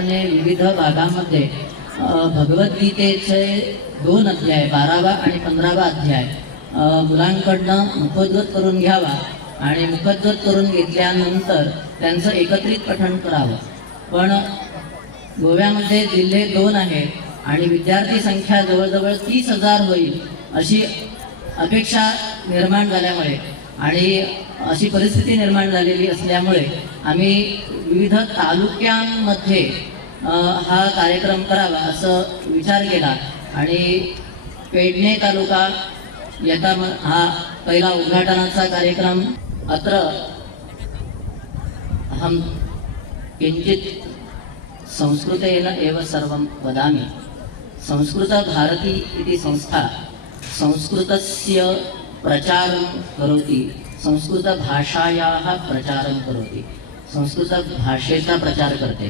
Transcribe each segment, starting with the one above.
निमित्ताने विविध भागामध्ये भगवद्गीतेचे 2 अध्याय 12वा आणि 15वा अध्याय मुलांकडनं मुखोद्गत करून घ्यावा आणि मुखोद्गत करून घेतल्यानंतर त्यांचं एकत्रित पठण करावं. पण गोव्यामध्ये जिल्हे 2 आहेत आणि विद्यार्थी संख्या जवळजवळ 30,000 होईल अशी अपेक्षा निर्माण झाल्यामुळे आणि अशी परिस्थिती निर्माण झालेली असल्यामुळे आम्ही विविध तालुक्यांमध्ये हा कार्यक्रम करावा असं विचार केला आणि पेडणे तालुका याचा हा पहिला उद्घाटनाचा कार्यक्रम. अत्र अहं किंचित संस्कृतेन एव सर्वं वदामि. संस्कृतभारती इति संस्था संस्कृतस्य प्रचारं करोति, संस्कृतभाषायाः प्रचारं करोति, संस्कृतभाषेचा प्रचार करते.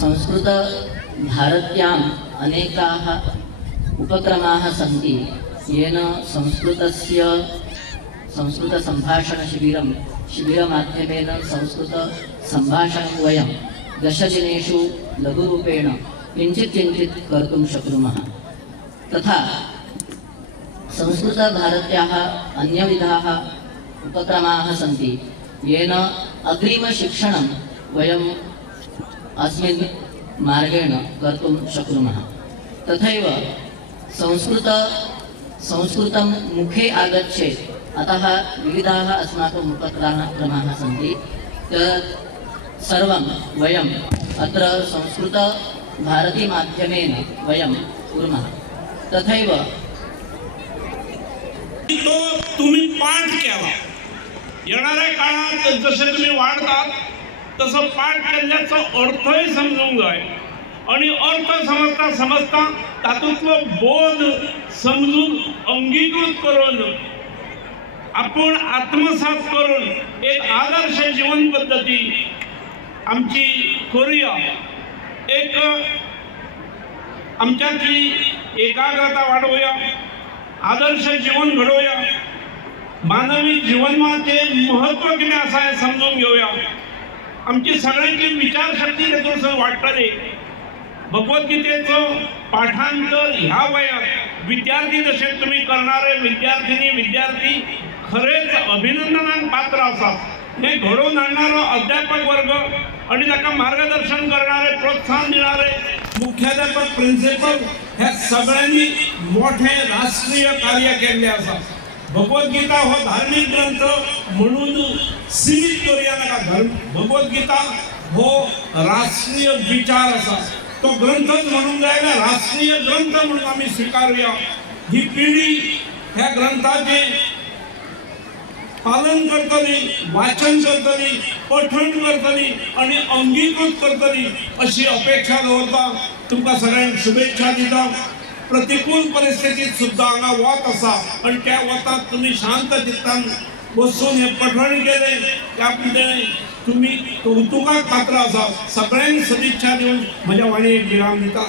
संस्कृतभारत्याम् अनेकाः उपक्रमाः सन्ति येन शिबिरमाध्यमेन संस्कृतसम्भाषणं वयं 10 दिनेषु लघुरूपेण किञ्चित् कर्तुं शक्नुमः. तथा संस्कृतभारत्याः अन्यविधाः उपक्रमाः सन्ति येन अग्रिमशिक्षणं वयम् अस्मिन् मार्गेण कर्तुं शक्नुमः. तथैव संस्कृतं मुखे आगच्छेत्, अतः विविधाः अस्माकम् उपक्रमाः सन्ति. सर्वं वयम् अत्र संस्कृतभारतीमाध्यमेन वयं कुर्मः. तथैव तो तुम्ही पाठ केला. येणाऱ्या काळात जसे तुम्ही वाढतात तसं पाठ केल्याचा अर्थही समजून जाय आणि अर्थ समजता तातूंतलो बोध समजून अंगीकृत करून आपण आत्मसात करून एक आदर्श जीवन पद्धती आमची करूया. एक आमच्यातली एकाग्रता वाढवूया, आदर्श जीवन घडवूया, मानवी जीवनाचे महत्त्व किती असं आहे समजून घेऊया. आमची सगळ्यांची विचारशक्ती त्यातून वाटतली. भगवद्गीतेचं पाठांतर ह्या वयात विद्यार्थी जसे तुम्ही करणारे विद्यार्थी खरेच अभिनंदनाक पात्र असतात. हे घडवून आणणारं अध्यापक वर्ग आणि त्याला मार्गदर्शन करणारे, प्रोत्साहन देणारे मुख्याध्यापक, प्रिन्सिपल ह्या सगळ्यांनी मोठे राष्ट्रीय कार्य केले असतात. भगवद्गीता हो धार्मिक ग्रंथ म्हणून सीमित करूया नका. भगवद्गीता हो राष्ट्रीय विचार असा. तो ग्रंथच म्हणून जायला राष्ट्रीय ग्रंथ म्हणून आम्ही स्वीकारूया. ही पिढी ह्या ग्रंथाचे पालन करतली, वाचन करतली, पठण करतली आणि अंगीकृत करतली अशी अपेक्षा दवरता. तुमकां सगळ्यांक शुभेच्छा दिता. प्रतिकूल परिस्थितीत सुद्धा हांगा वत आसा आणि त्या वतात तुम्ही शांत चित्तान बसून हे पठण केले त्या तुम्ही कौतुकाक पात्र आसा. सगळ्यांक सदिच्छा देऊन म्हज्या वाणीक विराम दिता.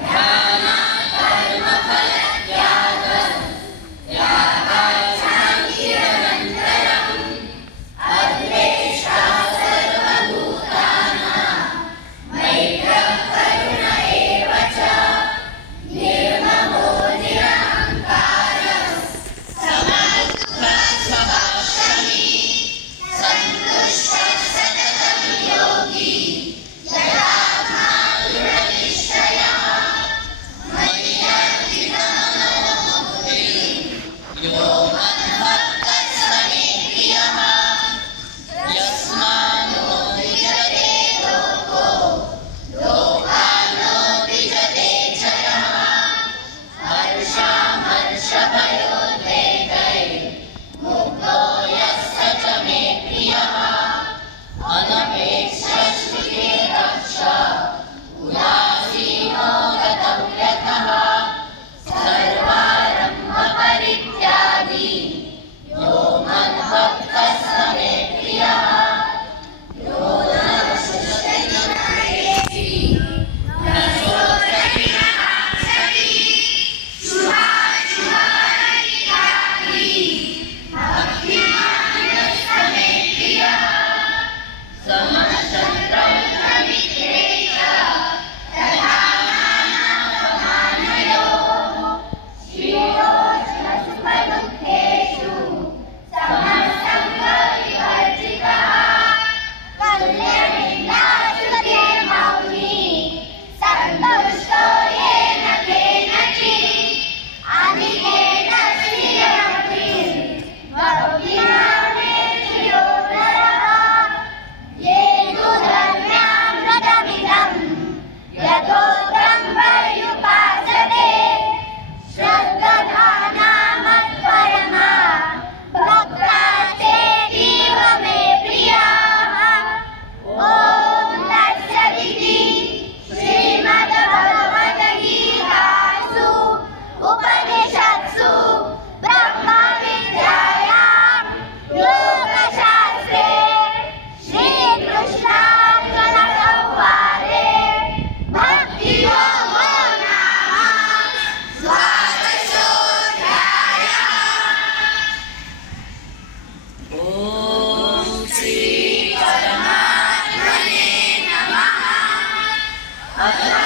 ध्यानात् कर्मफलत्यागः आप